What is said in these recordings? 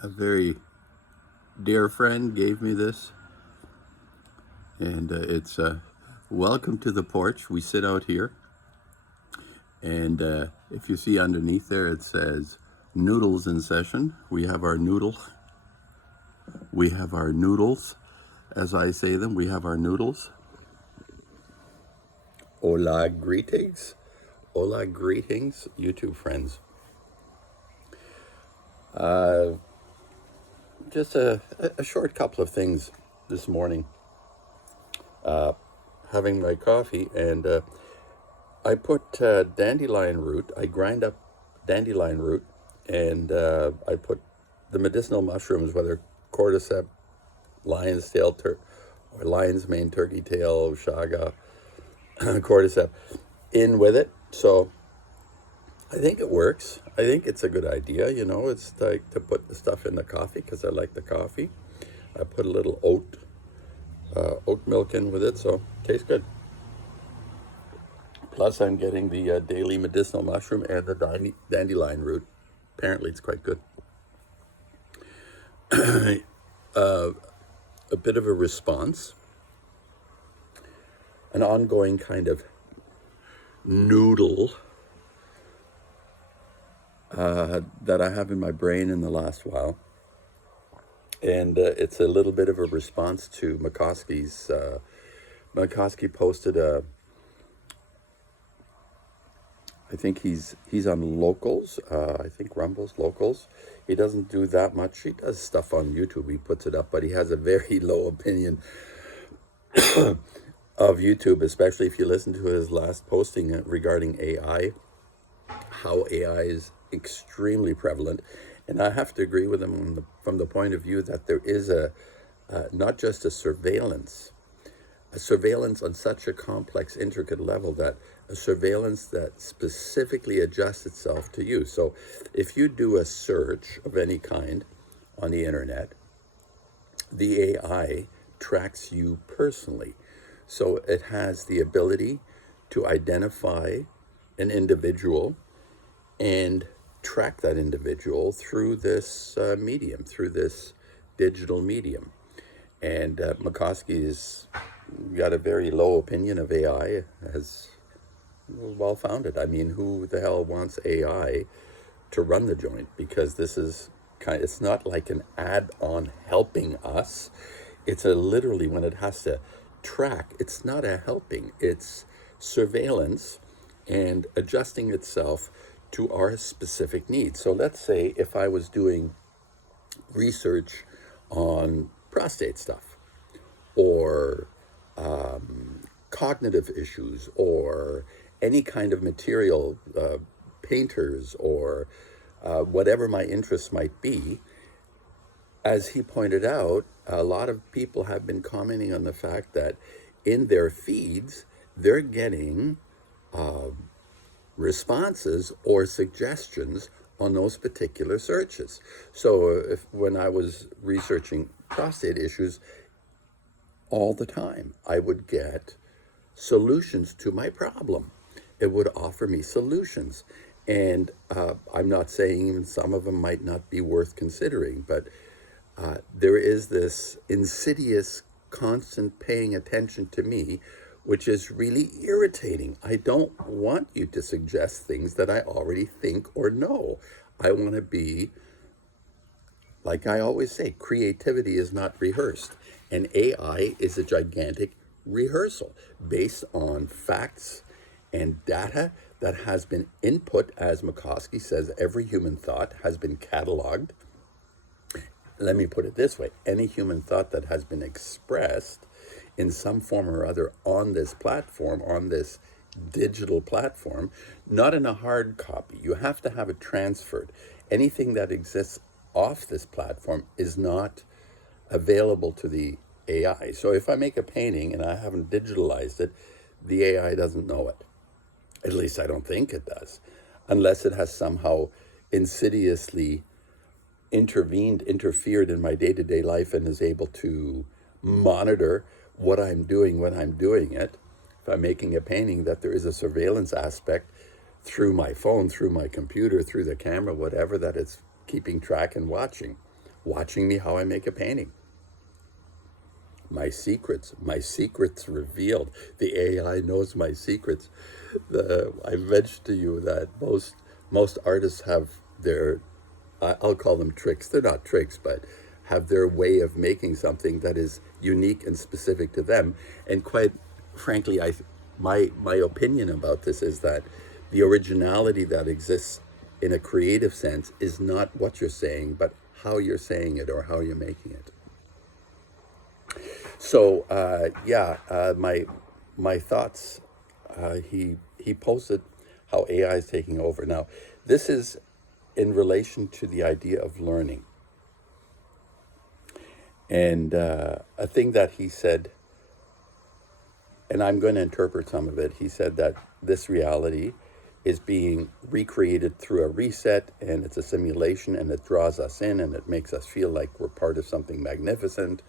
A very dear friend gave me this, and it's welcome to the porch. We sit out here, and if you see underneath there, it says noodles in session. We have our noodles, as I say them. We have our noodles. Hola, greetings. Hola, greetings, YouTube friends. Just a short couple of things this morning. Having my coffee, and I put dandelion root. I grind up dandelion root, and I put the medicinal mushrooms, whether cordyceps, lion's tail, or lion's mane, turkey tail, shaga, cordyceps, in with it. So I think it works. I think it's a good idea. It's like to put the stuff in the coffee because I like the coffee. I put a little oat milk in with it, so it tastes good. Plus, I'm getting the daily medicinal mushroom and the dandelion root. Apparently, it's quite good. A bit of a response, an ongoing kind of noodle that I have in my brain in the last while. And it's a little bit of a response to Mickoski's. Mickoski posted I think he's on Locals. I think Rumble's Locals. He doesn't do that much. He does stuff on YouTube. He puts it up, but he has a very low opinion of YouTube, especially if you listen to his last posting regarding AI, how AI is extremely prevalent. And I have to agree with him from the point of view that there is not just a surveillance on such a complex, intricate level, that a surveillance that specifically adjusts itself to you. So if you do a search of any kind on the internet, the AI tracks you personally. So it has the ability to identify an individual and track that individual through this medium, through this digital medium. And Mickoski's got a very low opinion of AI, as well founded. I mean, who the hell wants AI to run the joint? Because this is it's not like an add-on helping us. It's literally, when it has to track, it's not a helping, it's surveillance and adjusting itself to our specific needs. So let's say if I was doing research on prostate stuff, or cognitive issues, or any kind of material, painters, or whatever my interests might be. As he pointed out, a lot of people have been commenting on the fact that in their feeds, they're getting responses or suggestions on those particular searches. So when I was researching prostate issues, all the time I would get solutions to my problem. It would offer me solutions. And I'm not saying even some of them might not be worth considering, but there is this insidious, constant paying attention to me, which is really irritating. I don't want you to suggest things that I already think or know. I want to be, like I always say, creativity is not rehearsed. And AI is a gigantic rehearsal based on facts and data that has been input. As Mickoski says, every human thought has been cataloged. Let me put it this way: any human thought that has been expressed in some form or other on this platform, on this digital platform, not in a hard copy. You have to have it transferred. Anything that exists off this platform is not available to the AI. So if I make a painting and I haven't digitalized it, the AI doesn't know it. At least I don't think it does, unless it has somehow insidiously interfered in my day-to-day life and is able to monitor what I'm doing when I'm doing it. If I'm making a painting, that there is a surveillance aspect through my phone, through my computer, through the camera, whatever, that it's keeping track and watching. watching me how I make a painting. My secrets revealed. The AI knows my secrets. I mentioned to you that most artists have their, I'll call them tricks. They're not tricks, but have their way of making something that is unique and specific to them. And quite frankly, my opinion about this is that the originality that exists in a creative sense is not what you're saying, but how you're saying it or how you're making it. So my thoughts. He posted how AI is taking over. Now, this is in relation to the idea of learning, and a thing that he said, and I'm going to interpret some of it. He said that this reality is being recreated through a reset, and it's a simulation, and it draws us in, and it makes us feel like we're part of something magnificent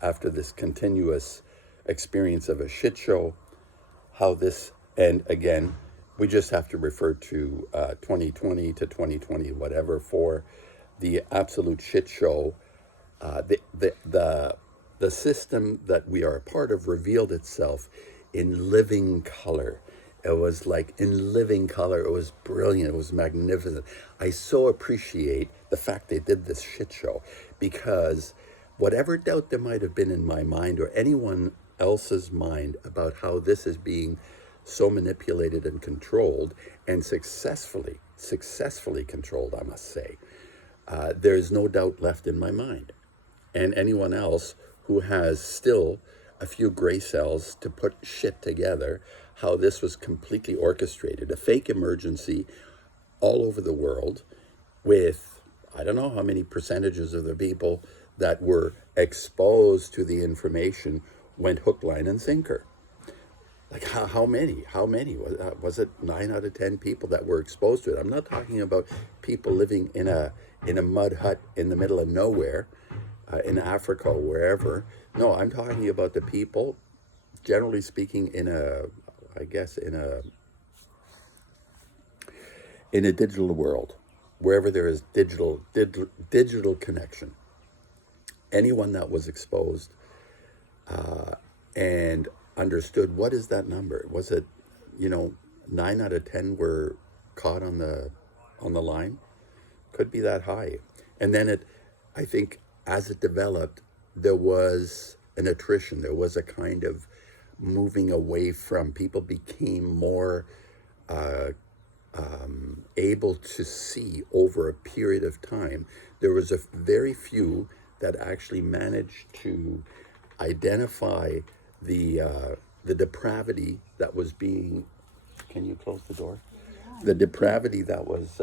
after this continuous experience of a shit show. How this, and again, we just have to refer to 2020 to 2020, whatever, for the absolute shit show. The system that we are a part of revealed itself in living color. It was like in living color. It was brilliant. It was magnificent. I so appreciate the fact they did this shit show, because whatever doubt there might have been in my mind or anyone else's mind about how this is being so manipulated and controlled, and successfully controlled, I must say, there is no doubt left in my mind. And anyone else who has still a few gray cells to put shit together, how this was completely orchestrated, a fake emergency all over the world, with I don't know how many percentages of the people that were exposed to the information went hook, line, and sinker. Like how many? Was it 9 out of 10 people that were exposed to it? I'm not talking about people living in a mud hut in the middle of nowhere, in Africa or wherever. No, I'm talking about the people, generally speaking, in a digital world, wherever there is digital connection. Anyone that was exposed and understood, what is that number? Was it, 9 out of 10 were caught on the line? Could be that high. And then I think as it developed, there was an attrition. There was a kind of moving away from. People became more able to see over a period of time. There was a very few that actually managed to identify the depravity that was being. Can you close the door? Yeah. The depravity that was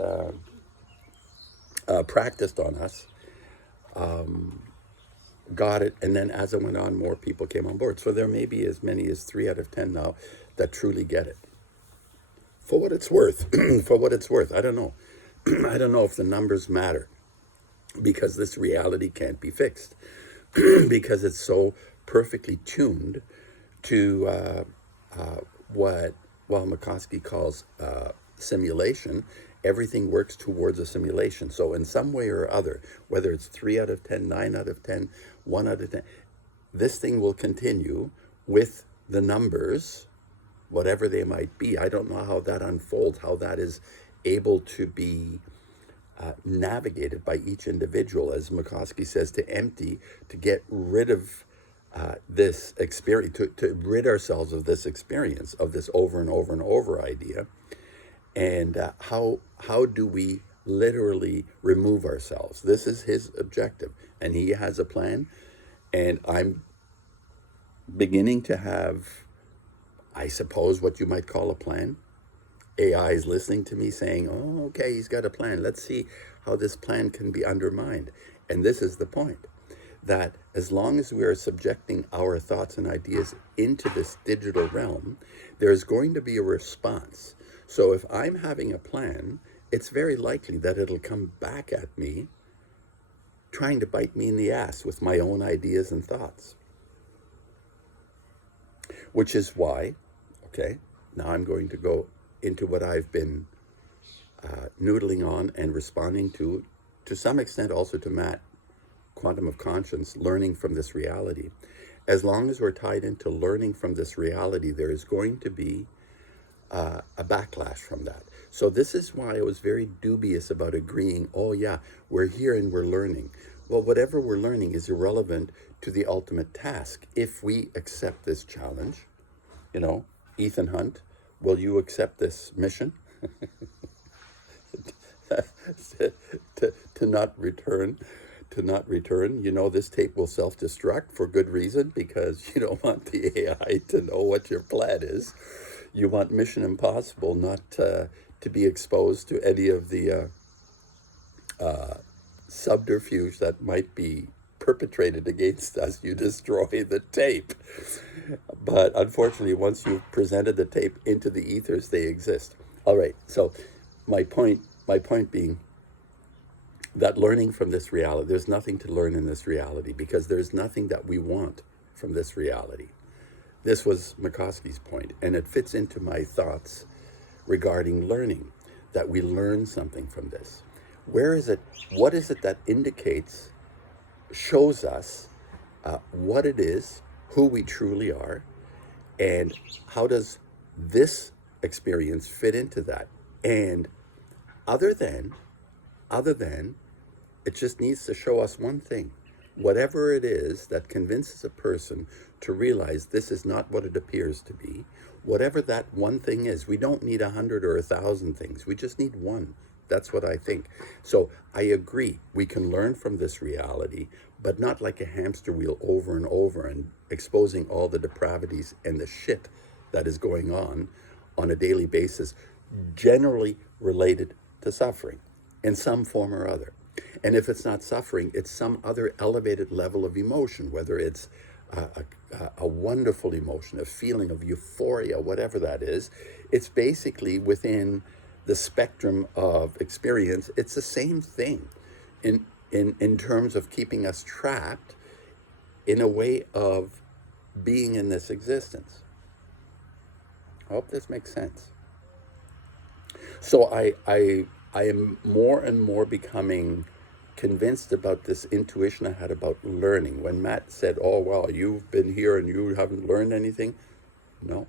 practiced on us. Got it, and then as it went on, more people came on board. So there may be as many as 3 out of 10 now that truly get it. For what it's worth, I don't know. I don't know if the numbers matter, because this reality can't be fixed, because it's so perfectly tuned to what Mickoski calls simulation. Everything works towards a simulation. So in some way or other, whether it's 3 out of 10, 9 out of 10, 1 out of 10, this thing will continue with the numbers, whatever they might be. I don't know how that unfolds, how that is able to be navigated by each individual, as Mickoski says, to empty, to get rid of this experience, to rid ourselves of this experience, of this over and over and over idea. And how do we literally remove ourselves? This is his objective, and he has a plan. And I'm beginning to have, I suppose, what you might call a plan. AI is listening to me saying, oh, okay, he's got a plan. Let's see how this plan can be undermined. And this is the point, that as long as we are subjecting our thoughts and ideas into this digital realm, there's going to be a response. So if I'm having a plan, it's very likely that it'll come back at me, trying to bite me in the ass with my own ideas and thoughts. Which is why, okay, now I'm going to go into what I've been noodling on and responding to some extent also to Matt quantum of conscience, learning from this reality. As long as we're tied into learning from this reality, there is going to be a backlash from that. So this is why I was very dubious about agreeing, oh yeah, we're here and we're learning. Well, whatever we're learning is irrelevant to the ultimate task. If we accept this challenge, you know, Ethan Hunt, will you accept this mission? to not return, you know, this tape will self-destruct for good reason, because you don't want the AI to know what your plan is. You want Mission Impossible not to be exposed to any of the subterfuge that might be perpetrated against us. You destroy the tape. But unfortunately, once you've presented the tape into the ethers, they exist. All right, so my point being that learning from this reality, there's nothing to learn in this reality, because there's nothing that we want from this reality. This was Mickoski's point, and it fits into my thoughts regarding learning, that we learn something from this. Where is it? What is it that indicates, shows us what it is, who we truly are, and how does this experience fit into that? And other than, it just needs to show us one thing. Whatever it is that convinces a person to realize this is not what it appears to be, whatever that one thing is, we don't need 100 or 1,000 things. We just need one. That's what I think. So I agree, we can learn from this reality, but not like a hamster wheel over and over and exposing all the depravities and the shit that is going on a daily basis, generally related to suffering in some form or other. And if it's not suffering, it's some other elevated level of emotion, whether it's a wonderful emotion, a feeling of euphoria, whatever that is. It's basically within the spectrum of experience. It's the same thing in terms of keeping us trapped in a way of being in this existence. I hope this makes sense. So I am more and more becoming convinced about this intuition I had about learning. When Matt said, oh, well, you've been here and you haven't learned anything. No.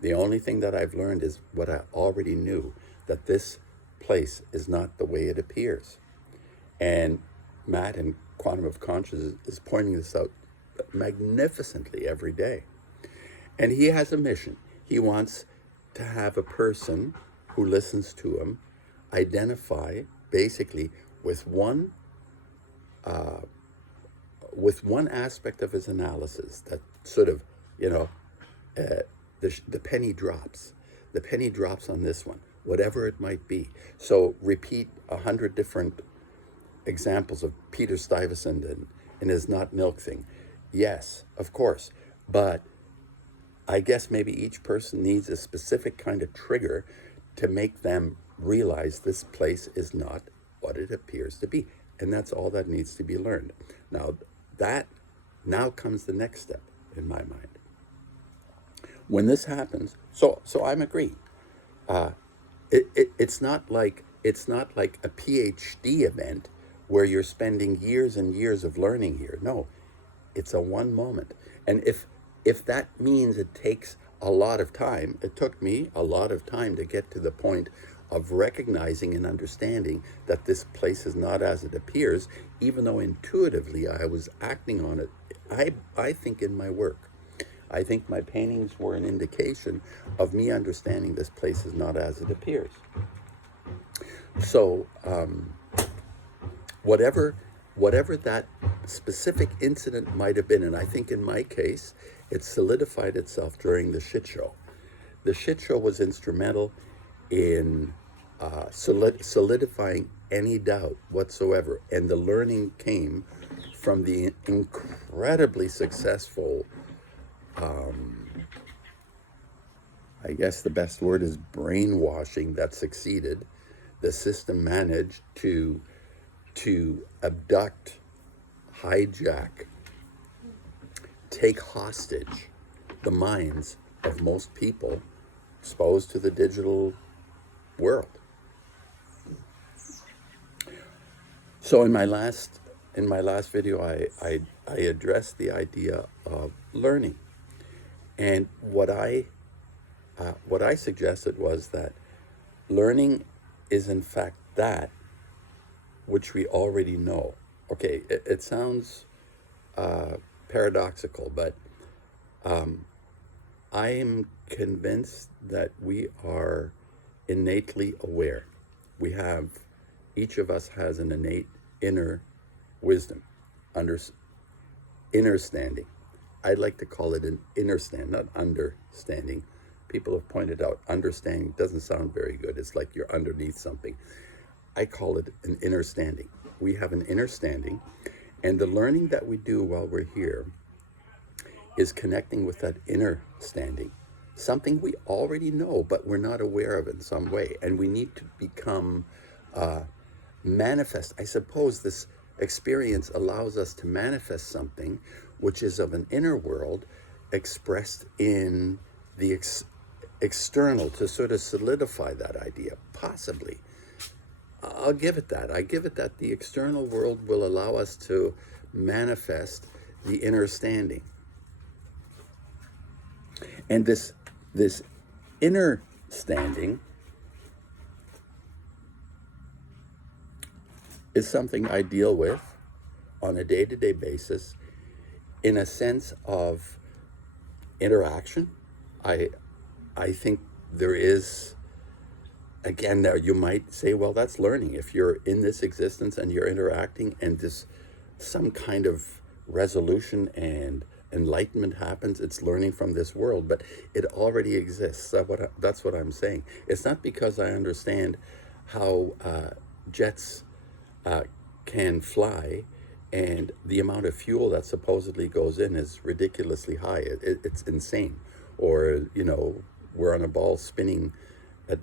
The only thing that I've learned is what I already knew, that this place is not the way it appears. And Matt in Quantum of Consciousness is pointing this out magnificently every day. And he has a mission. He wants to have a person who listens to him identify basically with one aspect of his analysis that sort of, you know, the penny drops. The penny drops on this one, whatever it might be. So repeat 100 different examples of Peter Stuyvesant and his not milk thing. Yes, of course. But I guess maybe each person needs a specific kind of trigger to make them realize this place is not what it appears to be. And that's all that needs to be learned. Now comes the next step in my mind. When this happens, so I'm agreeing. It's not like a PhD event where you're spending years and years of learning here. No, it's a one moment. And if that means it takes a lot of time, it took me a lot of time to get to the point of recognizing and understanding that this place is not as it appears, even though intuitively I was acting on it, I think in my work. I think my paintings were an indication of me understanding this place is not as it appears. So whatever that specific incident might have been, and I think in my case, it solidified itself during the shit show. The shit show was instrumental in solidifying any doubt whatsoever. And the learning came from the incredibly successful, I guess the best word is brainwashing that succeeded. The system managed to abduct, hijack, take hostage the minds of most people exposed to the digital world. So in my last in my last video, I addressed the idea of learning. And what I suggested was that learning is in fact that which we already know. Okay, it sounds paradoxical, but I am convinced that we are innately aware. We have, each of us has an innate inner wisdom, inner standing. I'd like to call it an inner stand, not understanding. People have pointed out understanding doesn't sound very good. It's like you're underneath something. I call it an inner standing. We have an inner standing, and the learning that we do while we're here is connecting with that inner standing, something we already know, but we're not aware of in some way. And we need to become manifest. I suppose this experience allows us to manifest something which is of an inner world expressed in the external to sort of solidify that idea, possibly. I'll give it that. I give it that the external world will allow us to manifest the inner standing. And this inner standing is something I deal with on a day-to-day basis in a sense of interaction. I think there is, again, now you might say, well, that's learning. If you're in this existence and you're interacting and this some kind of resolution and enlightenment happens, it's learning from this world, but it already exists. That's what I'm saying. It's not because I understand how jets can fly and the amount of fuel that supposedly goes in is ridiculously high. It's insane. Or, we're on a ball spinning at,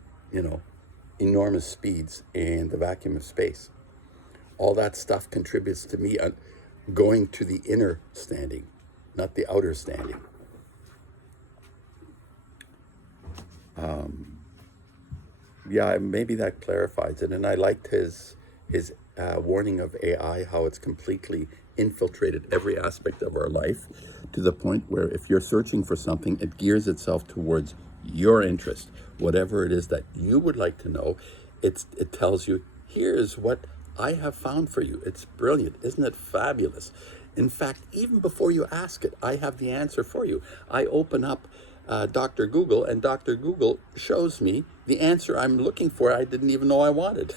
enormous speeds in the vacuum of space. All that stuff contributes to me going to the inner standing, not the outer standing. Yeah, maybe that clarifies it. And I liked his warning of AI, how it's completely infiltrated every aspect of our life to the point where if you're searching for something, it gears itself towards your interest. Whatever it is that you would like to know, it tells you, here's what I have found for you. It's brilliant. Isn't it fabulous? In fact, even before you ask it, I have the answer for you. I open up Dr. Google, and Dr. Google shows me the answer I'm looking for I didn't even know I wanted.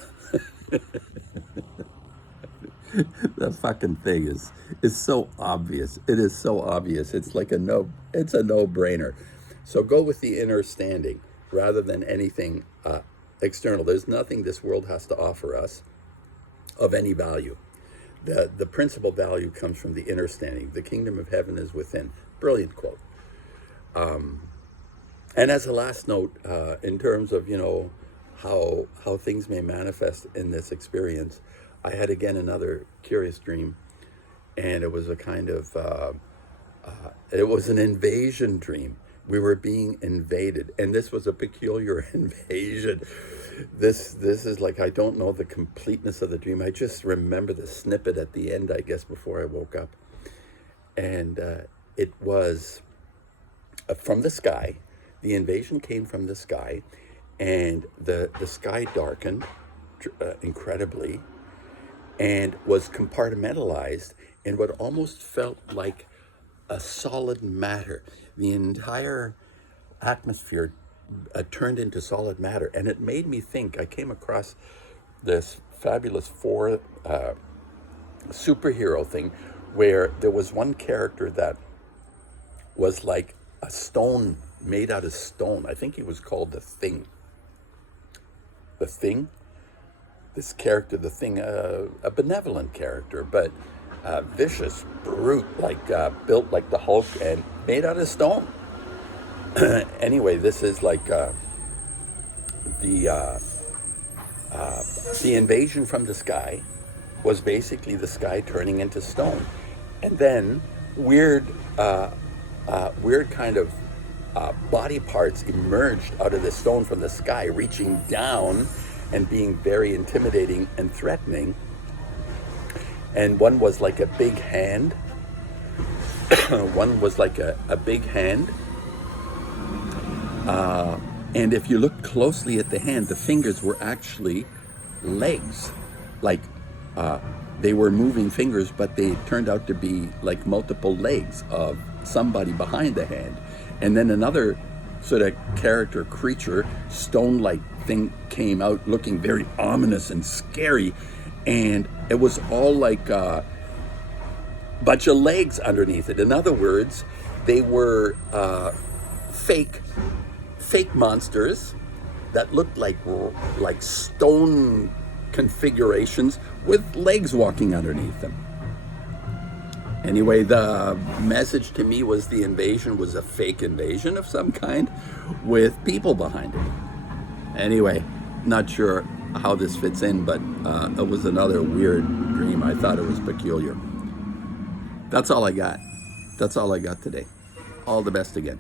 The fucking thing is so obvious. It is so obvious. It's like a no-brainer. So go with the inner standing rather than anything external. There's nothing this world has to offer us of any value. The principal value comes from the inner standing. The kingdom of heaven is within. Brilliant quote. And as a last note, in terms of, how things may manifest in this experience, I had again another curious dream, and it was a kind of, it was an invasion dream. We were being invaded, and this was a peculiar invasion. This is like, I don't know the completeness of the dream. I just remember the snippet at the end, I guess, before I woke up. And it was from the sky. The invasion came from the sky, and the sky darkened incredibly and was compartmentalized in what almost felt like a solid matter. The entire atmosphere turned into solid matter, and it made me think. I came across this fabulous superhero thing where there was one character that was like a stone, made out of stone. I think he was called the Thing. The Thing? This character, the Thing, a benevolent character, but vicious, brute, like built like the Hulk and made out of stone. Anyway, this is like the invasion from the sky was basically the sky turning into stone, and then weird kind of body parts emerged out of the stone from the sky, reaching down and being very intimidating and threatening. and one was like a big hand. One was like a big hand. And if you looked closely at the hand, the fingers were actually legs. Like they were moving fingers, but they turned out to be like multiple legs of somebody behind the hand. And then another sort of character, creature, stone-like thing came out looking very ominous and scary. And it was all like a bunch of legs underneath it. In other words, they were fake monsters that looked like stone configurations with legs walking underneath them. Anyway, the message to me was the invasion was a fake invasion of some kind with people behind it. Anyway, not sure how this fits in, but it was another weird dream. I thought it was peculiar. That's all I got. That's all I got today. All the best again.